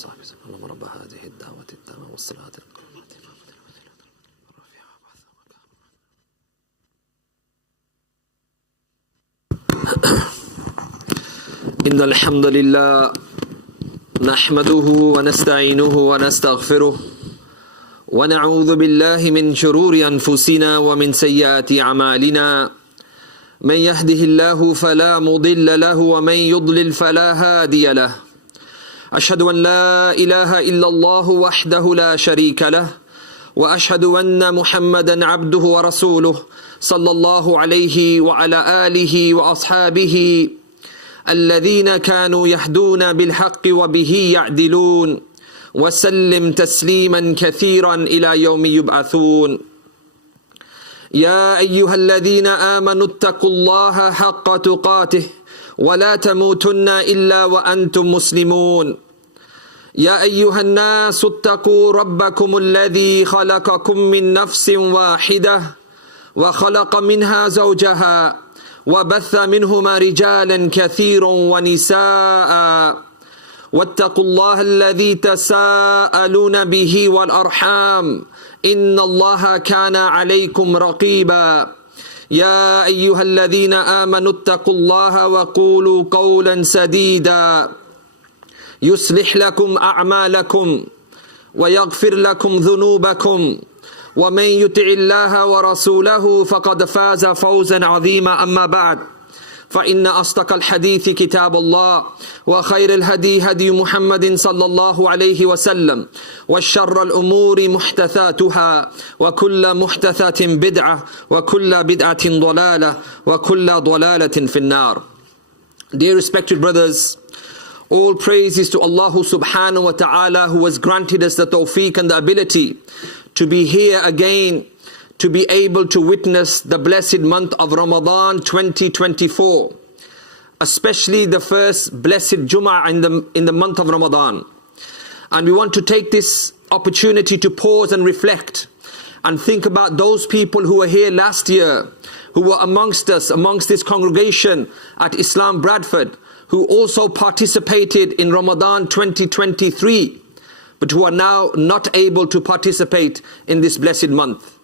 وصحبه وسلم اللهم رب هذه الدعوة التامة والصلاة القائمة إن الحمد لله نحمده ونستعينه ونستغفره ونعوذ بالله من شرور أنفسنا ومن سيئات أعمالنا من يهده الله فلا مضل له ومن يضلل فلا هادي له أشهد أن لا إله إلا الله وحده لا شريك له وأشهد أن محمدا عبده ورسوله صلى الله عليه وعلى آله وأصحابه الذين كانوا يهدون بالحق وبه يعدلون وسلم تسليما كثيرا إلى يوم يبعثون يا أيها الذين آمنوا اتقوا الله حق تقاته ولا تموتن إلا وأنتم مسلمون يا أيها الناس اتقوا ربكم الذي خلقكم من نفس واحدة وخلق منها زوجها وبث منهما رجالا كثيرا ونساء واتقوا الله الذي تساءلون به والأرحام إن الله كان عليكم رقيبا يا أيها الذين آمنوا اتقوا الله وقولوا قولا سديدا يصلح لكم أعمالكم ويغفر لكم ذنوبكم ومن يطع الله ورسوله فقد فاز فوزا عظيما أما بعد فإن أصدق الحديث كتاب الله وخير الهدي هدي محمد صلى الله عليه وسلم والشر الأمور محدثاتها وكل محدثة بدعة وكل بدعة ضلالة وكل ضلالة في النار. Dear respected brothers, all praise is to Allah subhanahu wa ta'ala who has granted us the tawfiq and the ability to be here again, to be able to witness the blessed month of Ramadan 2024, especially the first blessed Jumu'ah in the month of Ramadan. And we want to take this opportunity to pause and reflect and think about those people who were here last year, who were amongst us, amongst this congregation at IslamBradford, who also participated in Ramadan 2023, but who are now not able to participate in this blessed month.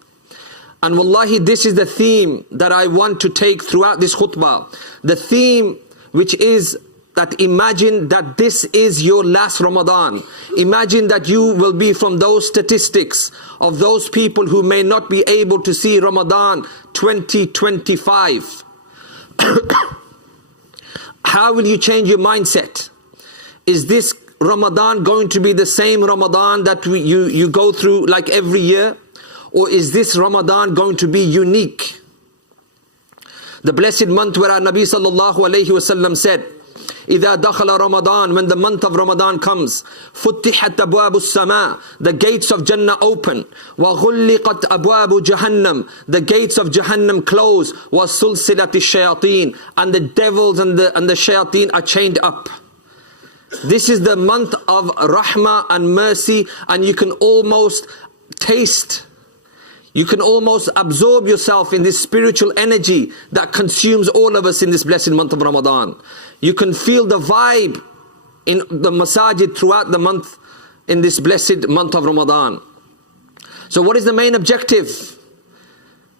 And wallahi, this is the theme that I want to take throughout this khutbah. The theme which is that imagine that this is your last Ramadan. Imagine that you will be from those statistics of those people who may not be able to see Ramadan 2025. How will you change your mindset? Is this Ramadan going to be the same Ramadan that you go through like every year? Or is this Ramadan going to be unique? The blessed month where our Nabi sallallahu alayhi wasallam said, إِذَا دَخَلَ Ramadan, when the month of Ramadan comes, فُتِحَتْ أَبْوَابُ السَّمَاءِ, the gates of Jannah open, وَغُلِّقَتْ أَبْوَابُ Jahannam, the gates of Jahannam close, وَسُلْسِلَةِ الشَّيَاطِينَ, and the devils and the shayateen are chained up. This is the month of rahmah and mercy, and you can almost taste, you can almost absorb yourself in this spiritual energy that consumes all of us in this blessed month of Ramadan. You can feel the vibe in the masajid throughout the month, in this blessed month of Ramadan. So what is the main objective?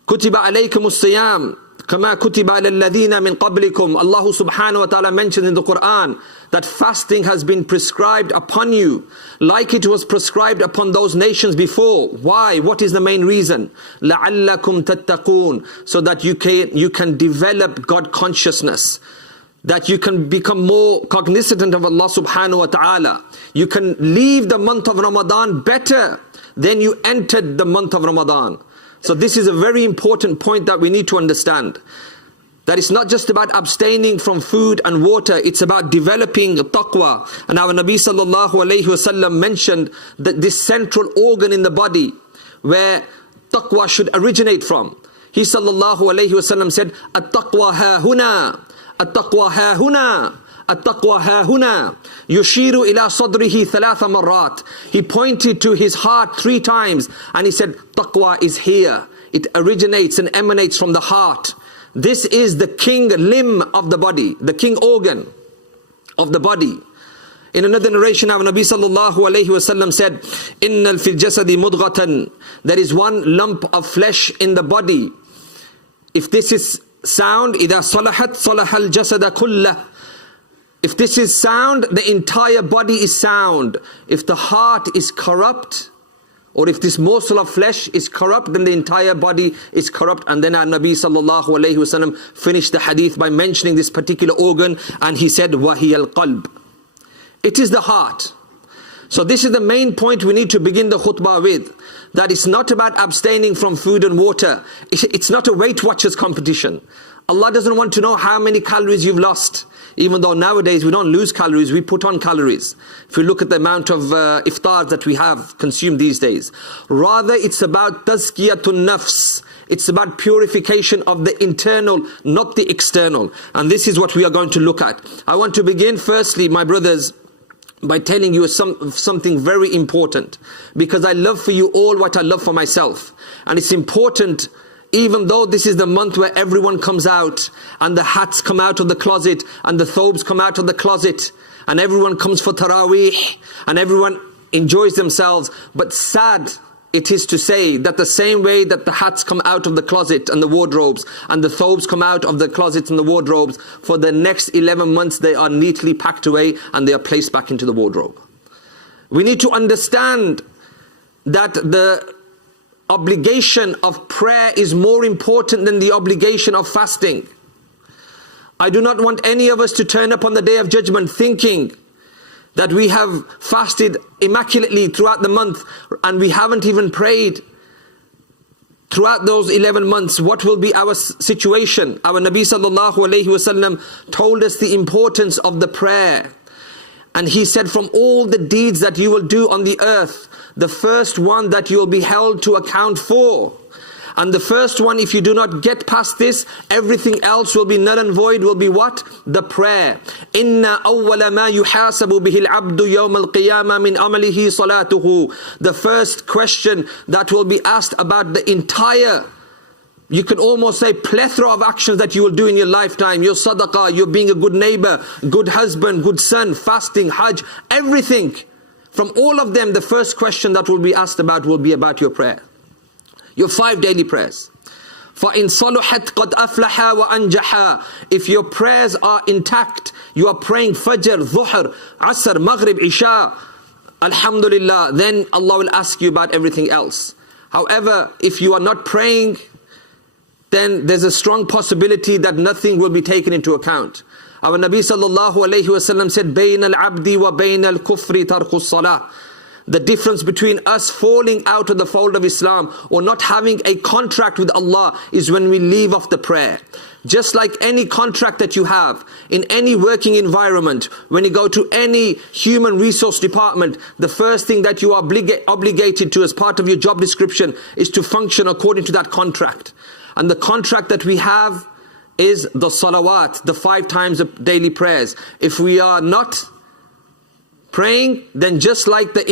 كُتِبَ عَلَيْكُمُ الصِّيَامِ كَمَا كُتِبَ عَلَى الَّذِينَ مِنْ قَبْلِكُمْ. Allah subhanahu wa ta'ala mentioned in the Quran that fasting has been prescribed upon you like it was prescribed upon those nations before. Why? What is the main reason? لَعَلَّكُمْ تَتَّقُونَ, so that you can develop God consciousness, that you can become more cognizant of Allah subhanahu wa ta'ala. You can leave the month of Ramadan better than you entered the month of Ramadan. So this is a very important point that we need to understand. That it's not just about abstaining from food and water, it's about developing taqwa. And our Nabi sallallahu alayhi wasallam mentioned that this central organ in the body where taqwa should originate from. He sallallahu alayhi wasallam said, at-taqwa ha-huna, at-taqwa ha-huna, at-taqwa ha-huna. Yushiru ila sadrihi thalatha marrat. He pointed to his heart 3 times and he said, taqwa is here. It originates and emanates from the heart. This is the king limb of the body, the king organ of the body. In another narration, our Nabi sallallahu alayhi wasallam said, "Innal fil jasadi mudghatan." There is one lump of flesh in the body. If this is sound, إِذَا صَلَحَتْ صَلَحَ الْجَسَدَ كُلَّهُ. If this is sound, the entire body is sound. If the heart is corrupt, or if this morsel of flesh is corrupt, then the entire body is corrupt. And then our Nabi sallallahu alayhi wasallam finished the hadith by mentioning this particular organ, and he said, وَهِيَ الْقَلْبِ. It is the heart. So this is the main point we need to begin the khutbah with. That it's not about abstaining from food and water. It's not a Weight Watchers competition. Allah doesn't want to know how many calories you've lost. Even though nowadays we don't lose calories, we put on calories. If you look at the amount of iftars that we have consumed these days. Rather, it's about tazkiyatun nafs. It's about purification of the internal, not the external. And this is what we are going to look at. I want to begin firstly, my brothers, by telling you something very important. Because I love for you all what I love for myself. And it's important, even though this is the month where everyone comes out, and the hats come out of the closet, and the thobes come out of the closet, and everyone comes for Taraweeh, and everyone enjoys themselves. But sad it is to say that the same way that the hats come out of the closet and the wardrobes, and the thobes come out of the closets and the wardrobes, for the next 11 months they are neatly packed away and they are placed back into the wardrobe. We need to understand that the obligation of prayer is more important than the obligation of fasting. I do not want any of us to turn up on the Day of Judgment thinking that we have fasted immaculately throughout the month and we haven't even prayed throughout those 11 months. What will be our situation? Our Nabi sallallahu alayhi wasallam told us the importance of the prayer. And he said, from all the deeds that you will do on the earth, the first one that you will be held to account for. And the first one, if you do not get past this, everything else will be null and void, will be what? The prayer. إِنَّ أَوَّلَ مَا يُحَاسَبُ بِهِ الْعَبْدُ يَوْمَ الْقِيَامَةِ مِنْ عَمَلِهِ صَلَاتُهُ. The first question that will be asked about the entire, you can almost say, plethora of actions that you will do in your lifetime. Your sadaqah, your being a good neighbor, good husband, good son, fasting, hajj, everything. From all of them, the first question that will be asked about will be about your prayer. Your 5 daily prayers. فَإِن صَلُحَتْ قَدْ أَفْلَحَا وَأَنْجَحَا. If your prayers are intact, you are praying Fajr, Dhuhr, Asr, Maghrib, Isha, Alhamdulillah, then Allah will ask you about everything else. However, if you are not praying, then there's a strong possibility that nothing will be taken into account. Our Nabi sallallahu alayhi wasallam said, بَيْنَ الْعَبْدِ وَبَيْنَ الْكُفْرِ تَرْخُ الصَّلَاةِ. The difference between us falling out of the fold of Islam or not having a contract with Allah is when we leave off the prayer. Just like any contract that you have in any working environment, when you go to any human resource department, the first thing that you are obligated to as part of your job description is to function according to that contract. And the contract that we have is the salawat, the 5 times of daily prayers. If we are not praying, then just like the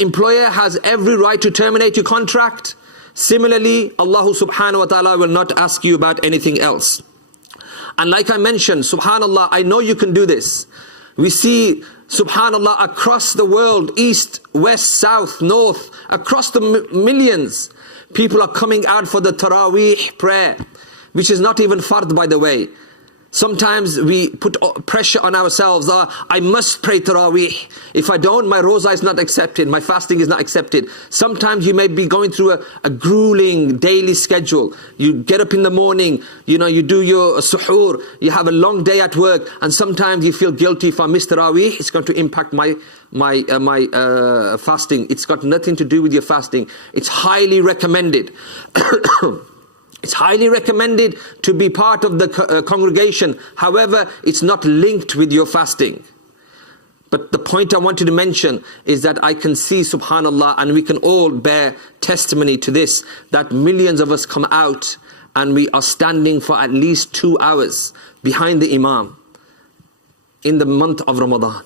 employer has every right to terminate your contract. Similarly, Allah subhanahu wa ta'ala will not ask you about anything else. And like I mentioned, subhanallah, I know you can do this. We see, subhanallah, across the world, east, west, south, north, across the millions, people are coming out for the Taraweeh prayer, which is not even fard, by the way. Sometimes we put pressure on ourselves. I must pray Taraweeh. If I don't, my roza is not accepted. My fasting is not accepted. Sometimes you may be going through a grueling daily schedule. You get up in the morning, you do your suhoor, you have a long day at work, and sometimes you feel guilty. If I miss Taraweeh, it's going to impact my fasting. It's got nothing to do with your fasting. It's highly recommended. It's highly recommended to be part of the congregation. However, it's not linked with your fasting. But the point I wanted to mention is that I can see, subhanallah, and we can all bear testimony to this, that millions of us come out and we are standing for at least 2 hours behind the Imam in the month of Ramadan.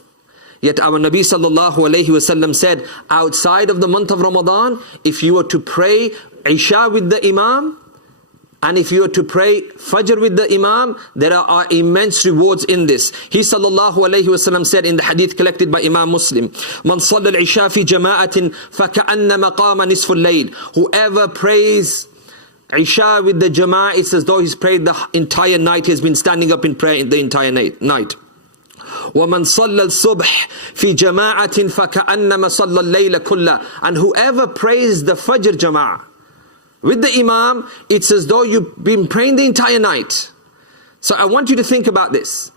Yet our Nabi sallallahu alayhi wasallam said, outside of the month of Ramadan, if you were to pray Isha with the Imam, And if you are to pray Fajr with the Imam, there are immense rewards in this. He sallallahu alayhi wasallam said in the hadith collected by Imam Muslim, Man salla al-isha fi jama'atin faka'anna maqama nisful layl. Whoever prays Isha with the Jama'ah, it's as though he's prayed the entire night. He has been standing up in prayer the entire night. وَمَنْ صَلَّى الصُّبْحِ فِي جَمَاعَةٍ فَكَأَنَّمَا صَلَّى اللَّيْلَ كُلَّهُ. And whoever prays the Fajr Jama'ah with the Imam, it's as though you've been praying the entire night. So I want you to think about this.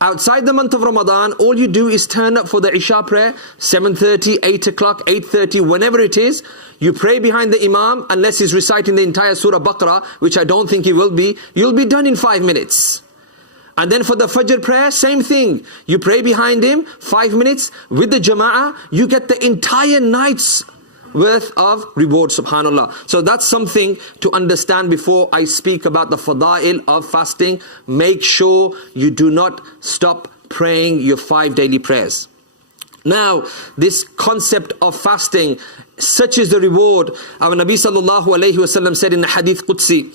Outside the month of Ramadan, all you do is turn up for the Isha prayer, 7:30, 8 o'clock, 8:30, whenever it is. You pray behind the Imam, unless he's reciting the entire Surah Baqarah, which I don't think he will be. You'll be done in 5 minutes. And then for the Fajr prayer, same thing. You pray behind him, 5 minutes. With the Jama'ah, you get the entire night's worth of reward, subhanallah. So that's something to understand before I speak about the fada'il of fasting. Make sure you do not stop praying your 5 daily prayers. Now, this concept of fasting, such is the reward. Our Nabi sallallahu alayhi wasallam said in the hadith Qudsi,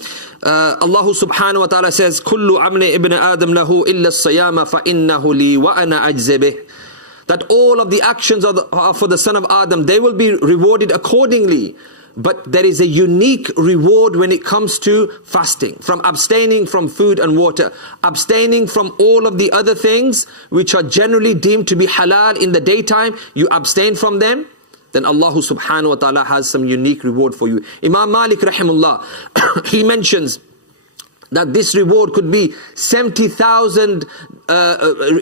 Allah subhanahu wa ta'ala says, Kullu amni ibn Adam lahu illa as-sayama fa innahu li wa ana ajzi bih. That all of the actions are for the son of Adam, they will be rewarded accordingly. But there is a unique reward when it comes to fasting, from abstaining from food and water, abstaining from all of the other things which are generally deemed to be halal in the daytime. You abstain from them, then Allah subhanahu wa ta'ala has some unique reward for you. Imam Malik rahimullah, he mentions that this reward could be 70,000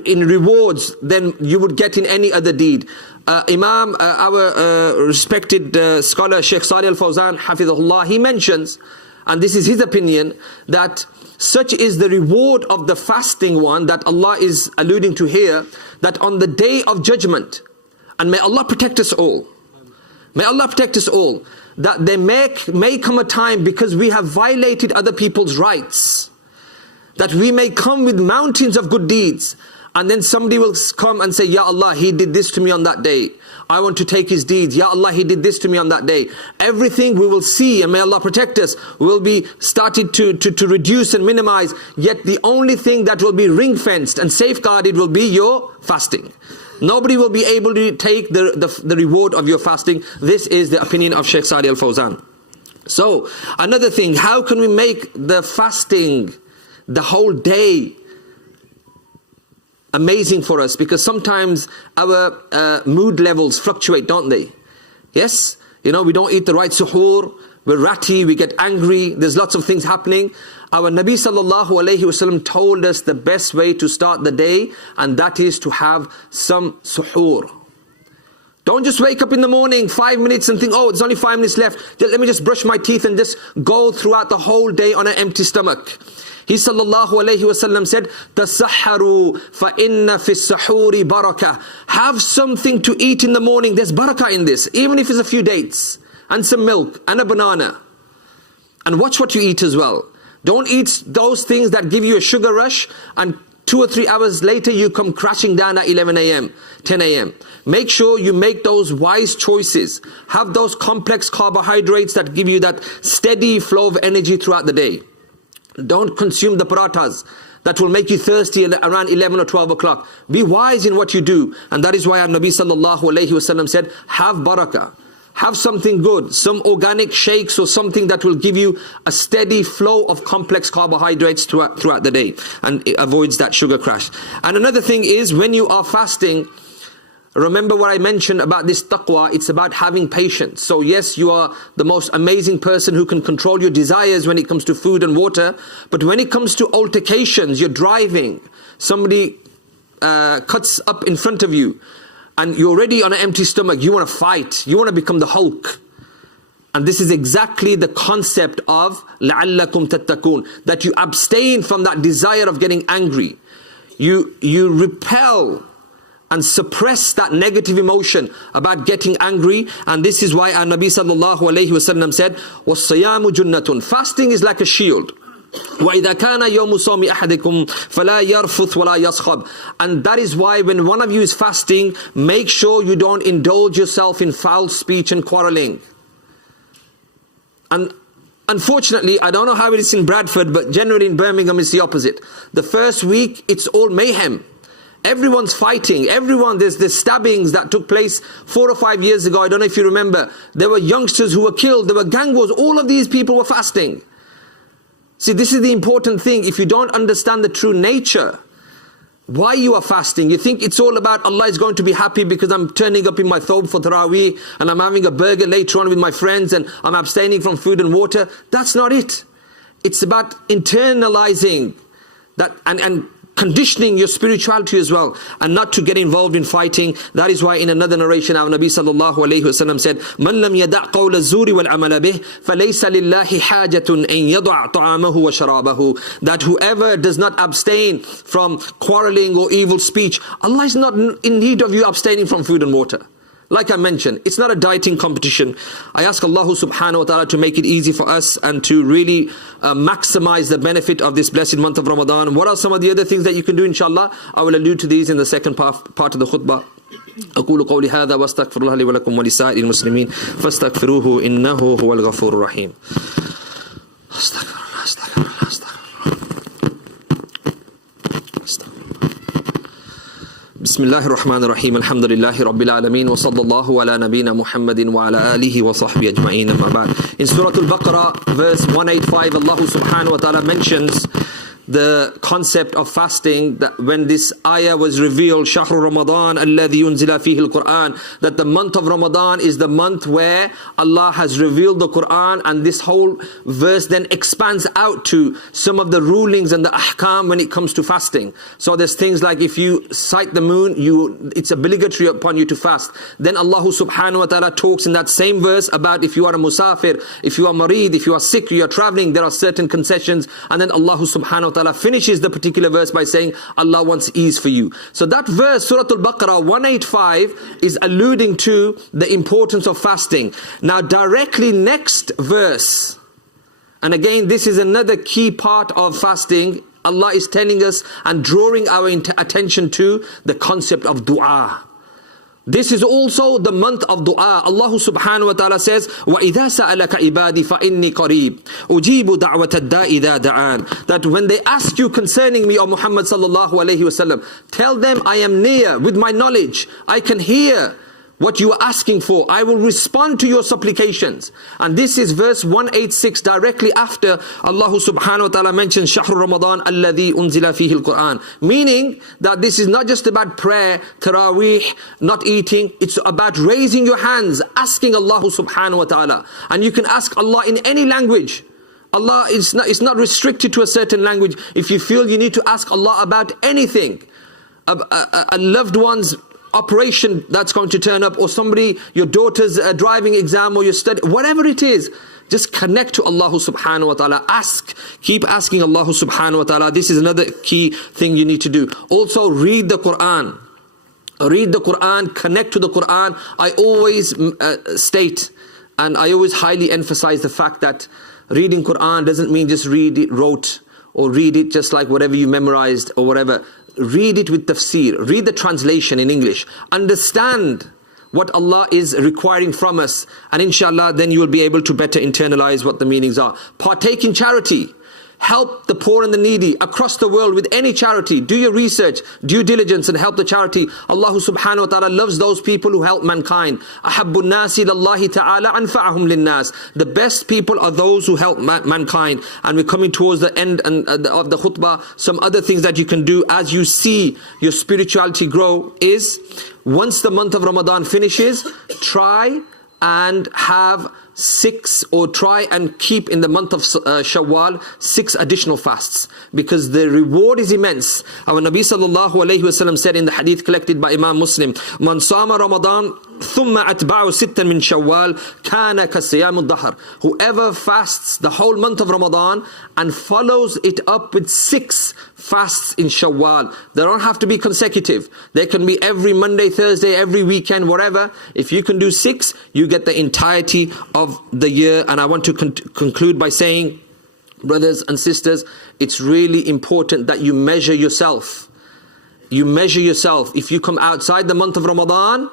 in rewards than you would get in any other deed. Our respected scholar Sheikh Salih Al-Fawzan Hafidhullah, he mentions, and this is his opinion, that such is the reward of the fasting one that Allah is alluding to here, that on the day of judgment, and may Allah protect us all, may Allah protect us all, that there may come a time, because we have violated other people's rights, that we may come with mountains of good deeds, and then somebody will come and say, Ya Allah, he did this to me on that day. I want to take his deeds. Ya Allah, he did this to me on that day. Everything we will see, and may Allah protect us, will be started to reduce and minimize. Yet the only thing that will be ring-fenced and safeguarded will be your fasting. Nobody will be able to take the reward of your fasting. This is the opinion of Sheikh Salih Al-Fawzan. So, another thing, how can we make the fasting, the whole day, amazing for us? Because sometimes our mood levels fluctuate, don't they? Yes? You know, we don't eat the right suhoor, we're ratty, we get angry, there's lots of things happening. Our Nabi sallallahu alayhi wasallam told us the best way to start the day, and that is to have some suhoor. Don't just wake up in the morning 5 minutes and think, oh, there's only 5 minutes left, let me just brush my teeth and just go throughout the whole day on an empty stomach. He sallallahu alayhi wasallam said, Tasahharu fa inna fi sahuri barakah. Have something to eat in the morning. There's barakah in this, even if it's a few dates and some milk and a banana. And watch what you eat as well. Don't eat those things that give you a sugar rush and 2 or 3 hours later you come crashing down at 11 a.m., 10 a.m. Make sure you make those wise choices. Have those complex carbohydrates that give you that steady flow of energy throughout the day. Don't consume the parathas that will make you thirsty around 11 or 12 o'clock. Be wise in what you do. And that is why our Nabi sallallahu alayhi wasallam said, have barakah. Have something good, some organic shakes or something that will give you a steady flow of complex carbohydrates throughout the day, and it avoids that sugar crash. And another thing is, when you are fasting, remember what I mentioned about this taqwa. It's about having patience. So yes, you are the most amazing person who can control your desires when it comes to food and water. But when it comes to altercations, you're driving, somebody cuts up in front of you, and you're already on an empty stomach, you want to fight, you want to become the Hulk. And this is exactly the concept of لَعَلَّكُمْ تَتَّقُونَ, that you abstain from that desire of getting angry. You repel and suppress that negative emotion about getting angry. And this is why our Nabi sallallahu alayhi wasallam said, وَالصِّيَامُ جُنَّةٌ. Fasting is like a shield. وَإِذَا كَانَ يَوْمُ صَوْمِ أَحَدِكُمْ فَلَا يَرْفُثْ وَلَا يَصْخَبْ. And that is why when one of you is fasting, make sure you don't indulge yourself in foul speech and quarreling. And Unfortunately, I don't know how it is in Bradford, but generally in Birmingham it's the opposite. The first week, it's all mayhem. Everyone's fighting. There's stabbings that took place 4 or 5 years ago. I don't know if you remember. There were youngsters who were killed. There were gang wars. All of these people were fasting. See, this is the important thing. If you don't understand the true nature, why you are fasting, you think it's all about Allah is going to be happy because I'm turning up in my thobe for Taraweeh and I'm having a burger later on with my friends and I'm abstaining from food and water. That's not it. It's about internalizing that and conditioning your spirituality as well, and not to get involved in fighting. That is why in another narration our Nabi sallallahu alayhi wasallam said, "Man lam yada' qawla az-zuri wal 'amala bih, falaysa lillahi hajatun an yada' ta'amahu wa sharabahu." That whoever does not abstain from quarreling or evil speech, Allah is not in need of you abstaining from food and water. Like I mentioned, it's not a dieting competition. I ask Allah subhanahu wa ta'ala to make it easy for us and to really maximize the benefit of this blessed month of Ramadan. What are some of the other things that you can do, inshallah? I will allude to these in the second part of the khutbah. أقول قولي هذا واستغفر الله لي ولكم ولسائر المسلمين فاستغفروه إنه هو الغفور الرحيم. استغفر الله استغفر الله استغفر بسم الله الرحمن الرحيم الحمد لله رب العالمين وصلى الله على نبينا محمد وعلى آله وصحبه أجمعين أما بعد. In Surah Al-Baqarah verse 185, Allah subhanahu wa ta'ala mentions the concept of fasting, that when this ayah was revealed, شهر رمضان الذي ينزل فيه القرآن, that the month of Ramadan is the month where Allah has revealed the Quran, and this whole verse then expands out to some of the rulings and the ahkam when it comes to fasting. So there's things like if you sight the moon, it's obligatory upon you to fast. Then Allah subhanahu wa ta'ala talks in that same verse about if you are a musafir, if you are marid, if you are sick, you are traveling, there are certain concessions. And then Allah subhanahu wa ta'ala finishes the particular verse by saying Allah wants ease for you. So that verse, Surah Al-Baqarah 185, is alluding to the importance of fasting. Now directly next verse, and again this is another key part of fasting, Allah is telling us and drawing our attention to the concept of dua. This is also the month of dua. Allah subhanahu wa ta'ala says, وَإِذَا سَأَلَكَ عِبَادِي فَإِنِّي قَرِيبٌ أُجِيبُ دَعْوَةَ الدَّاءِ إِذَا دَعَانِ. That when they ask you concerning me, O Muhammad sallallahu alayhi wasallam, tell them I am near with my knowledge. I can hear what you are asking for. I will respond to your supplications. And this is verse 186, directly after Allah subhanahu wa ta'ala mentions شهر رمضان الذي أنزل فيه القرآن, meaning that this is not just about prayer, taraweeh, not eating. It's about raising your hands, asking Allah subhanahu wa ta'ala. And you can ask Allah in any language. Allah is not restricted to a certain language. If you feel you need to ask Allah about anything, a loved one's operation that's going to turn up, or somebody, your daughter's driving exam, or your study, whatever it is, just connect to Allah subhanahu wa ta'ala. Keep asking Allah subhanahu wa ta'ala. This is another key thing you need to do. Also read the Quran. Read the Quran, connect to the Quran. I always state, and I always highly emphasize the fact that reading Quran doesn't mean just read it rote, or read it just like whatever you memorized or whatever. Read it with tafsir. Read the translation in English. Understand what Allah is requiring from us. And inshallah, then you will be able to better internalize what the meanings are. Partake in charity. Help the poor and the needy across the world with any charity. Do your research, due diligence, and help the charity. Allah subhanahu wa ta'ala loves those people who help mankind. أَحَبُّ النَّاسِ لَلَّهِ تَعَالَى أَنْفَعَهُمْ لِلنَّاسِ. The best people are those who help mankind. And we're coming towards the end of the khutbah. Some other things that you can do as you see your spirituality grow is, once the month of Ramadan finishes, try and have 6, or try and keep in the month of Shawwal 6 additional fasts, because the reward is immense. Our Nabi sallallahu alayhi wasallam said in the hadith collected by Imam Muslim, Man sama Ramadan thumma atba'u sittan min Shawwal kana kasiyam ad-dahr. Whoever fasts the whole month of Ramadan and follows it up with 6 fasts in Shawwal. They don't have to be consecutive. They can be every Monday, Thursday, every weekend, whatever. If you can do 6, you get the entirety of the year. And I want to conclude by saying, brothers and sisters, it's really important that you measure yourself. You measure yourself. If you come outside the month of Ramadan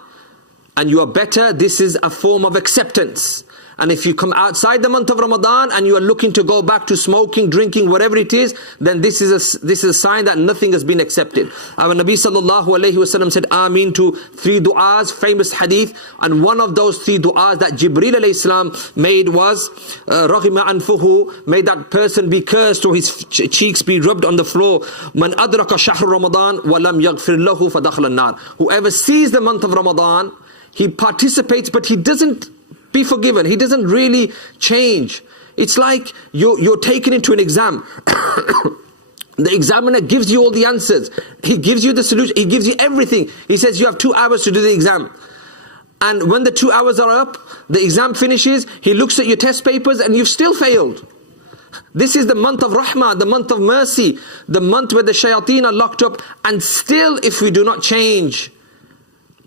and you are better, this is a form of acceptance. And if you come outside the month of Ramadan and you are looking to go back to smoking, drinking, whatever it is, then this is a sign that nothing has been accepted. Our Nabi sallallahu alayhi wasallam said Ameen to 3 du'as, famous hadith, and one of those 3 du'as that Jibreel alayhi salam made was Raghima anfuhu, may that person be cursed or his cheeks be rubbed on the floor. Man adraka shahr Ramadan wa lam yaghfir lahu fa dakhala an-nar. Whoever sees the month of Ramadan, he participates but he doesn't be forgiven. He doesn't really change. It's like you're taken into an exam. The examiner gives you all the answers. He gives you the solution. He gives you everything. He says you have 2 hours to do the exam. And when the 2 hours are up, the exam finishes, he looks at your test papers and you've still failed. This is the month of rahmah, the month of mercy, the month where the shayateen are locked up. And still, if we do not change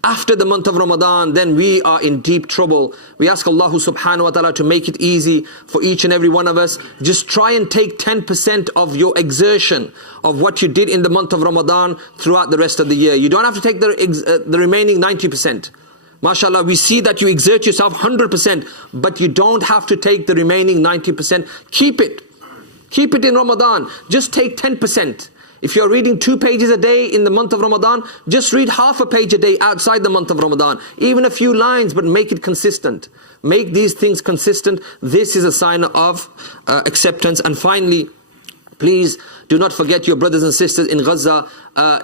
after the month of Ramadan, then we are in deep trouble. We ask Allah subhanahu wa ta'ala to make it easy for each and every one of us. Just try and take 10% of your exertion of what you did in the month of Ramadan throughout the rest of the year. You don't have to take the remaining 90%. MashaAllah, we see that you exert yourself 100%, but you don't have to take the remaining 90%. Keep it. Keep it in Ramadan. Just take 10%. If you're reading 2 pages a day in the month of Ramadan, just read half a page a day outside the month of Ramadan. Even a few lines, but make it consistent. Make these things consistent. This is a sign of acceptance. And finally, please do not forget your brothers and sisters in Gaza.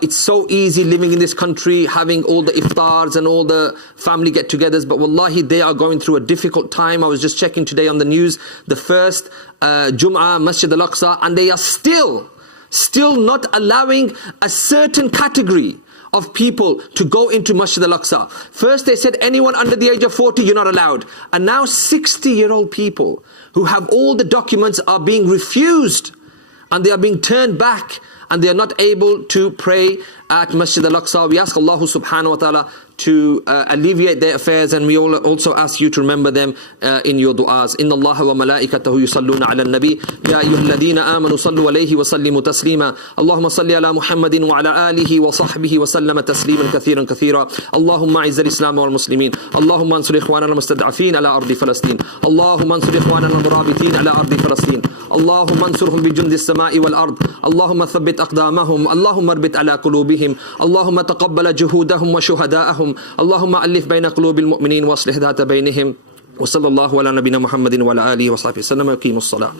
It's so easy living in this country, having all the iftars and all the family get-togethers, but wallahi, they are going through a difficult time. I was just checking today on the news, the first Jumu'ah, Masjid al-Aqsa, and they are still not allowing a certain category of people to go into Masjid al-Aqsa. First they said anyone under the age of 40, you're not allowed. And now 60-year-old people who have all the documents are being refused, and they are being turned back, and they are not able to pray at Masjid al-Aqsa. We ask Allah subhanahu wa ta'ala to alleviate their affairs, and we also ask you to remember them in your du'as. Inna Allah wa malaikatahu yusalluna ala nabi ya ayyuhalladhina amanu sallu alayhi wa sallimu taslima. Allahumma salli ala Muhammadin wa ala alihi wa sahbihi wa sallama tasliman kathiran kathira. Allahumma izz al-islam wal muslimin. Allahumma ansur ikhwana al-mustad'afin ala ardi Falastin. Allahumma ansur ikhwana al-murabitin ala ardi Falastin. Allahumma ansurhum bi jundi as-sama'i wal ard. Allahumma thabbit aqdamahum. Allahumma arbit ala qulubihim. Allahumma taqabbal juhudahum wa shuhada'ahum. اللهم ألف بين قلوب المؤمنين واصلح ذات بينهم وصلى الله على نبينا محمد وعلى آله وصحبه وسلم وقيموا الصلاة.